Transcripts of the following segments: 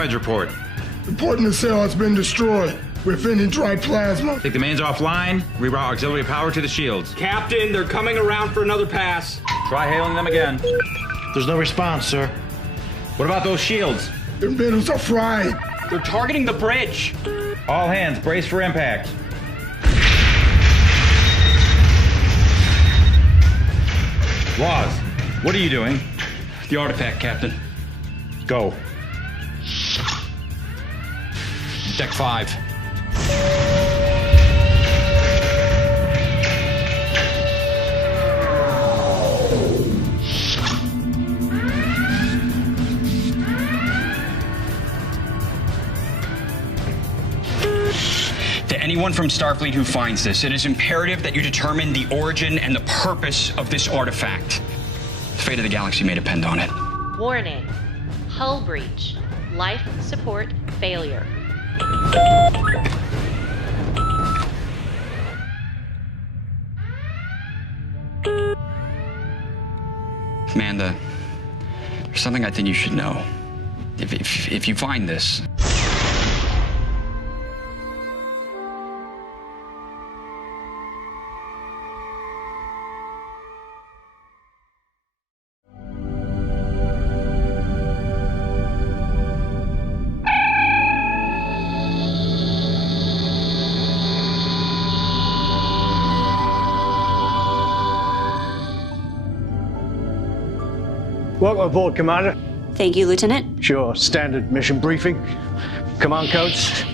damage report? Reporting the cell has been destroyed. We're finding dry plasma. Take the mains offline, reroute auxiliary power to the shields. Captain, they're coming around for another pass. Try hailing them again. There's no response, sir. What about those shields? Their middles are fried. They're targeting the bridge. All hands, brace for impact. Woz, what are you doing? The artifact, Captain. Go. Deck 5. To anyone from Starfleet who finds this, it is imperative that you determine the origin and the purpose of this artifact. The fate of the galaxy may depend on it. Warning. Hull breach. Life support failure. Amanda, there's something I think you should know. If you find this... Welcome aboard, Commander. Thank you, Lieutenant. Sure, standard mission briefing. Command codes.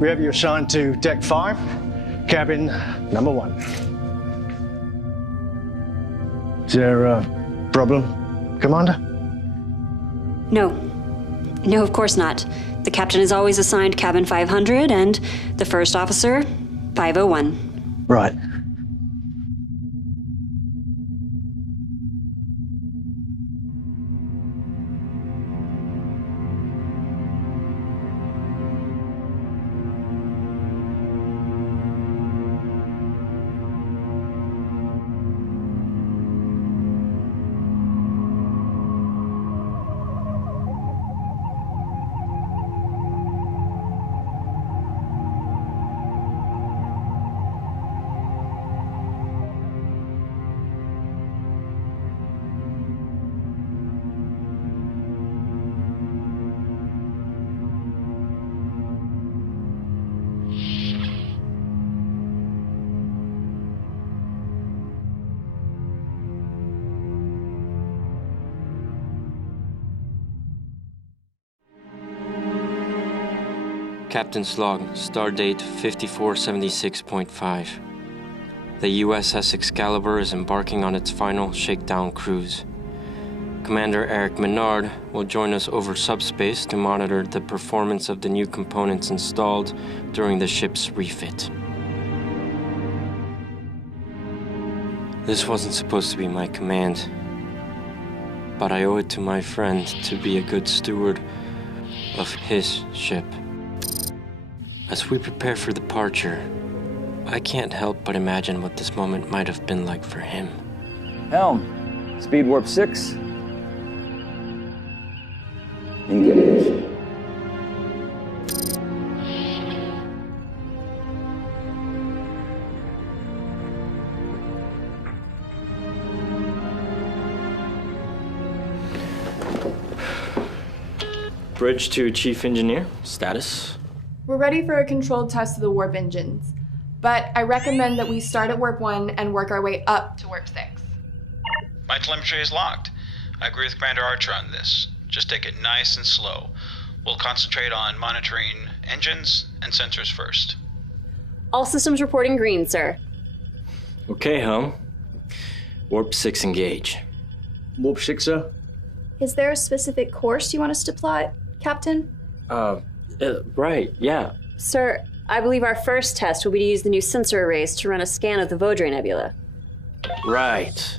We have you assigned to Deck 5, cabin number 1. Is there a problem, Commander? No. No, of course not. The captain is always assigned cabin 500 and the first officer 501. Right. Captain's log, stardate 5476.5. The USS Excalibur is embarking on its final shakedown cruise. Commander Eric Menard will join us over subspace to monitor the performance of the new components installed during the ship's refit. This wasn't supposed to be my command, but I owe it to my friend to be a good steward of his ship. As we prepare for departure, I can't help but imagine what this moment might have been like for him. Helm, speed warp 6. Engage. Bridge to Chief Engineer, status? We're ready for a controlled test of the warp engines, but I recommend that we start at warp 1 and work our way up to warp 6. My telemetry is locked. I agree with Commander Archer on this. Just take it nice and slow. We'll concentrate on monitoring engines and sensors first. All systems reporting green, sir. Okay, Helm. Warp 6 engage. Warp 6, sir? Is there a specific course you want us to plot, Captain? Right, yeah. Sir, I believe our first test will be to use the new sensor arrays to run a scan of the Vaudreuil Nebula. Right.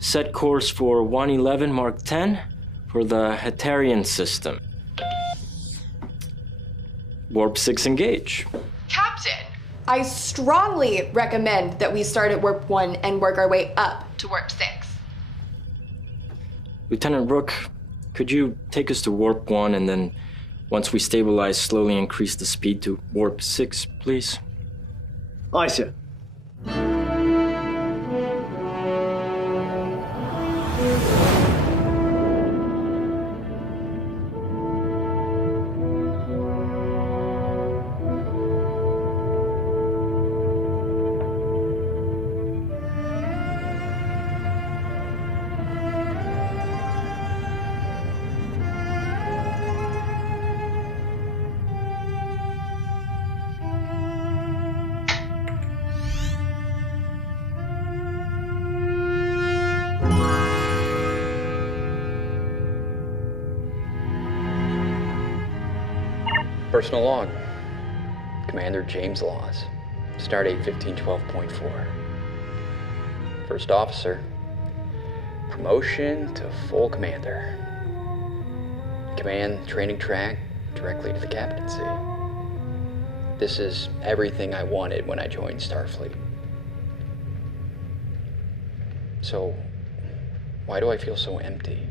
Set course for 111 Mark 10 for the Hetarian system. Warp 6 engage. Captain, I strongly recommend that we start at warp 1 and work our way up to warp 6. Lieutenant Rook, Could you take us to Warp 1 and then, once we stabilize, slowly increase the speed to Warp 6, please? Aye, sir. Personal log. Commander James Laws. Stardate 1512.4. First officer. Promotion to full commander. Command training track directly to the captaincy. This is everything I wanted when I joined Starfleet. So, why do I feel so empty?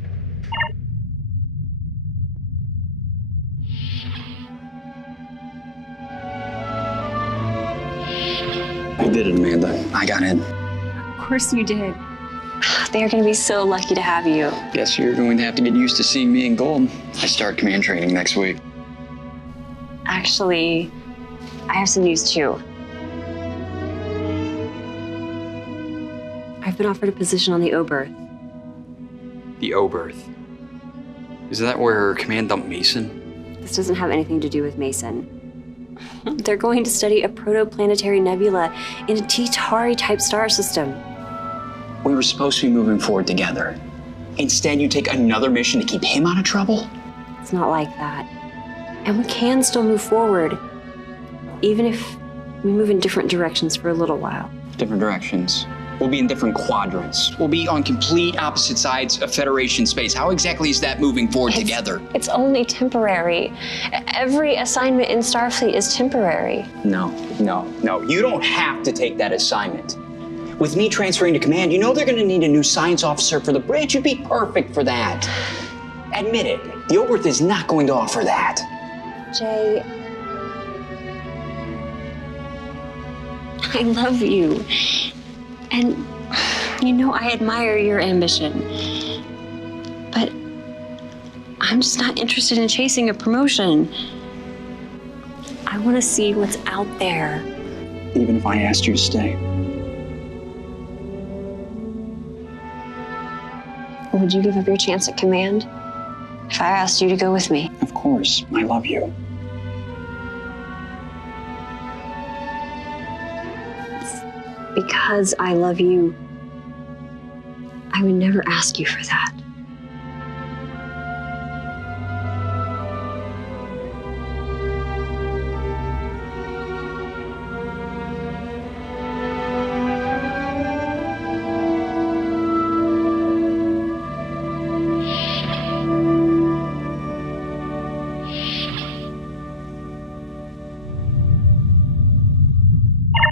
I did it, Amanda. I got in. Of course you did. They're going to be so lucky to have you. Guess you're going to have to get used to seeing me in gold. I start command training next week. Actually, I have some news too. I've been offered a position on the Oberth. The Oberth. Is that where Command dumped Mason? This doesn't have anything to do with Mason. They're going to study a protoplanetary nebula in a T-Tauri-type star system. We were supposed to be moving forward together. Instead, you take another mission to keep him out of trouble? It's not like that. And we can still move forward, even if we move in different directions for a little while. Different directions. We'll be in different quadrants. We'll be on complete opposite sides of Federation space. How exactly is that moving forward together? It's only temporary. Every assignment in Starfleet is temporary. No. You don't have to take that assignment. With me transferring to command, you know they're gonna need a new science officer for the bridge. You'd be perfect for that. Admit it, the Oberth is not going to offer that. Jay, I love you. And, you know, I admire your ambition. But I'm just not interested in chasing a promotion. I want to see what's out there. Even if I asked you to stay. Would you give up your chance at command if I asked you to go with me? Of course, I love you. Because I love you, I would never ask you for that.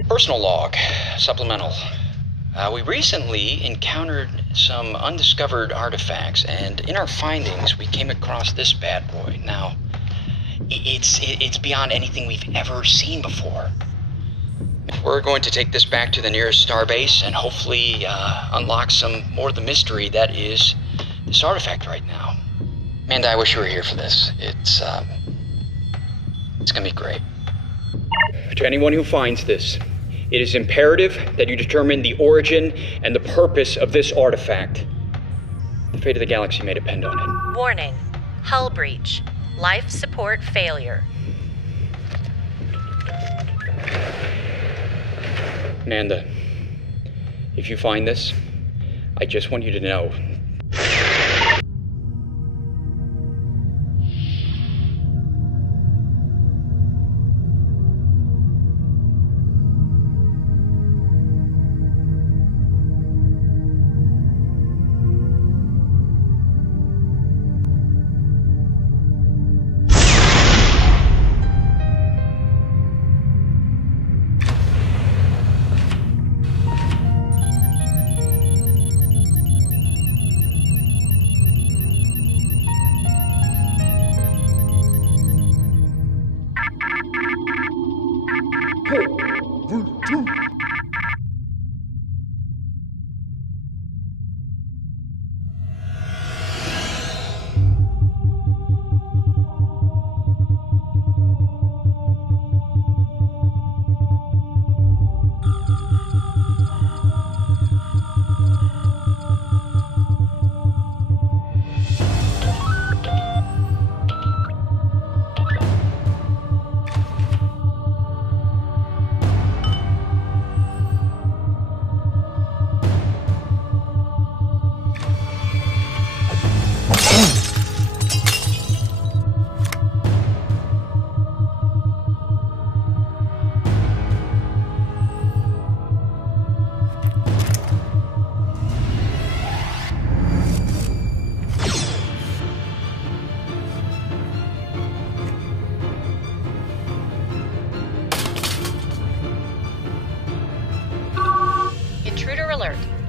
Personal log, supplemental. We recently encountered some undiscovered artifacts, and in our findings, we came across this bad boy. Now, it's beyond anything we've ever seen before. We're going to take this back to the nearest starbase and hopefully unlock some more of the mystery that is this artifact right now. Amanda, I wish you were here for this. It's gonna be great. To anyone who finds this, it is imperative that you determine the origin and the purpose of this artifact. The fate of the galaxy may depend on it. Warning. Hull breach. Life support failure. Amanda, if you find this, I just want you to know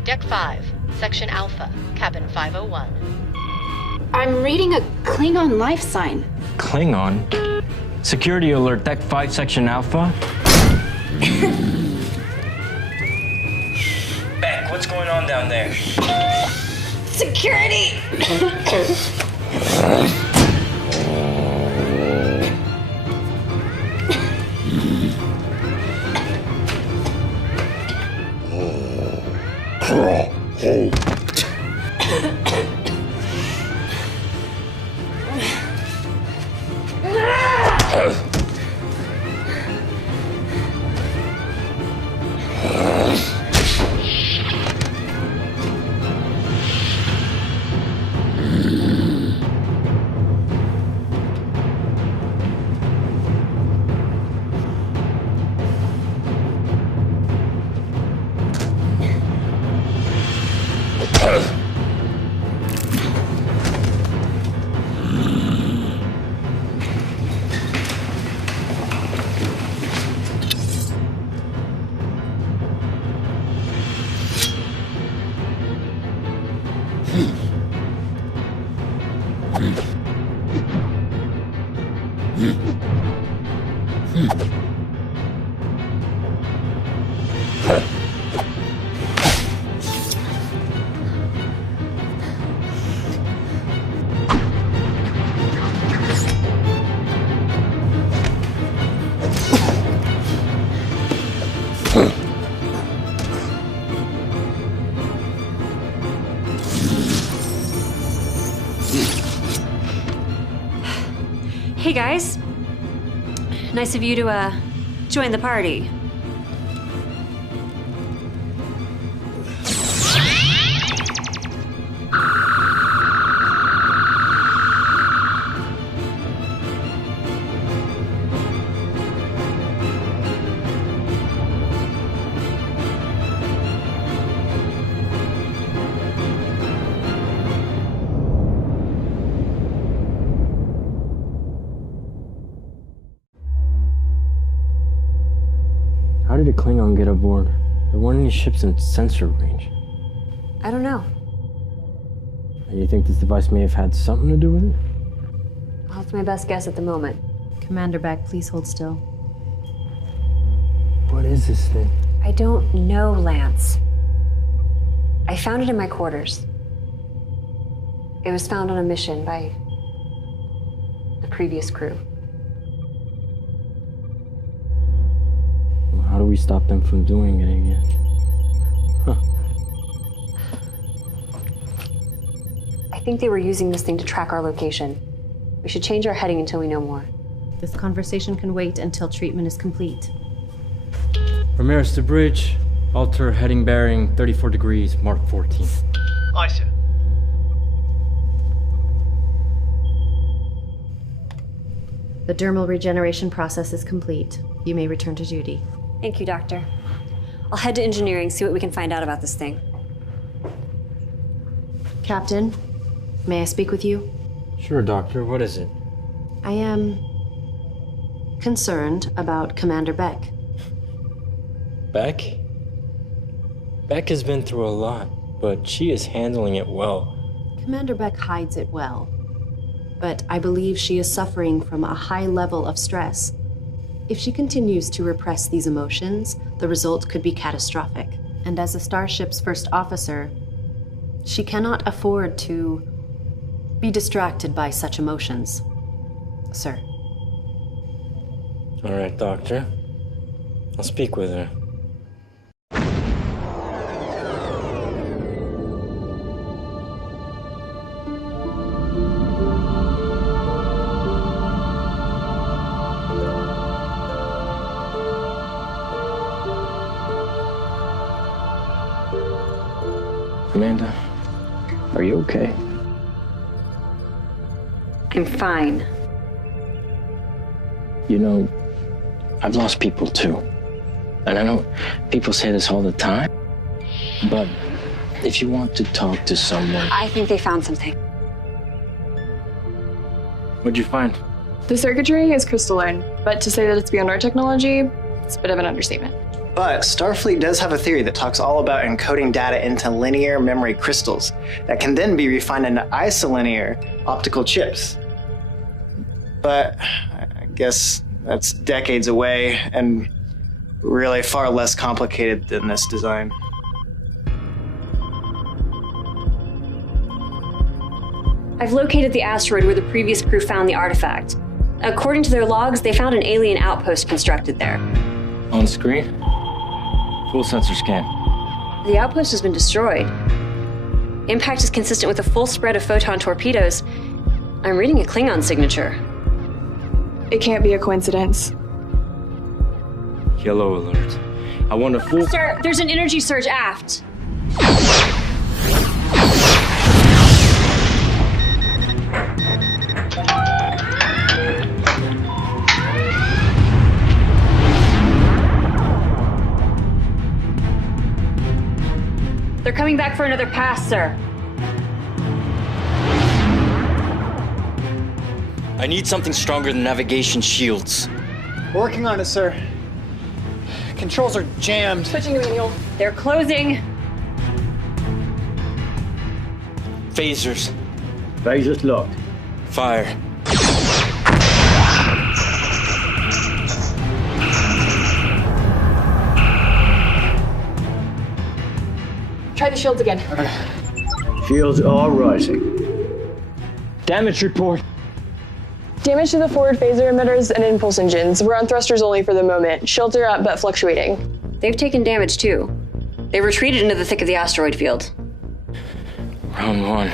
Deck 5, Section Alpha, Cabin 501. I'm reading a Klingon life sign. Klingon? Security alert, Deck 5, Section Alpha. Beck, what's going on down there? Security! Hey guys. Nice of you to join the party. How did a Klingon get aboard? There weren't any ships in sensor range. I don't know. And you think this device may have had something to do with it? Well, it's my best guess at the moment. Commander Beck, please hold still. What is this thing? I don't know, Lance. I found it in my quarters. It was found on a mission by the previous crew. Well, how do we stop them from doing it again? Huh. I think they were using this thing to track our location. We should change our heading until we know more. This conversation can wait until treatment is complete. Ramirez to bridge. Alter heading bearing 34 degrees, mark 14. Aye, sir. The dermal regeneration process is complete. You may return to duty. Thank you, Doctor. I'll head to engineering, see what we can find out about this thing. Captain, may I speak with you? Sure, Doctor. What is it? I am concerned about Commander Beck. Beck? Beck has been through a lot, but she is handling it well. Commander Beck hides it well, but I believe she is suffering from a high level of stress. If she continues to repress these emotions, the result could be catastrophic. And as a starship's first officer, she cannot afford to be distracted by such emotions, sir. All right, Doctor. I'll speak with her. Amanda, are you okay? I'm fine. You know, I've lost people too. And I know people say this all the time, but if you want to talk to someone... I think they found something. What'd you find? The circuitry is crystalline, but to say that it's beyond our technology, it's a bit of an understatement. But Starfleet does have a theory that talks all about encoding data into linear memory crystals that can then be refined into isolinear optical chips. But I guess that's decades away and really far less complicated than this design. I've located the asteroid where the previous crew found the artifact. According to their logs, they found an alien outpost constructed there. On screen? Full sensor scan. The outpost has been destroyed. Impact is consistent with a full spread of photon torpedoes. I'm reading a Klingon signature. It can't be a coincidence. Yellow alert. I want a full... Sir, there's an energy surge aft. They're coming back for another pass, sir. I need something stronger than navigation shields. Working on it, sir. Controls are jammed. Switching to manual. They're closing. Phasers. Phasers locked. Fire. Try the shields again. Shields are rising. Damage report. Damage to the forward phaser emitters and impulse engines. We're on thrusters only for the moment. Shields are up but fluctuating. They've taken damage too. They retreated into the thick of the asteroid field. Round one.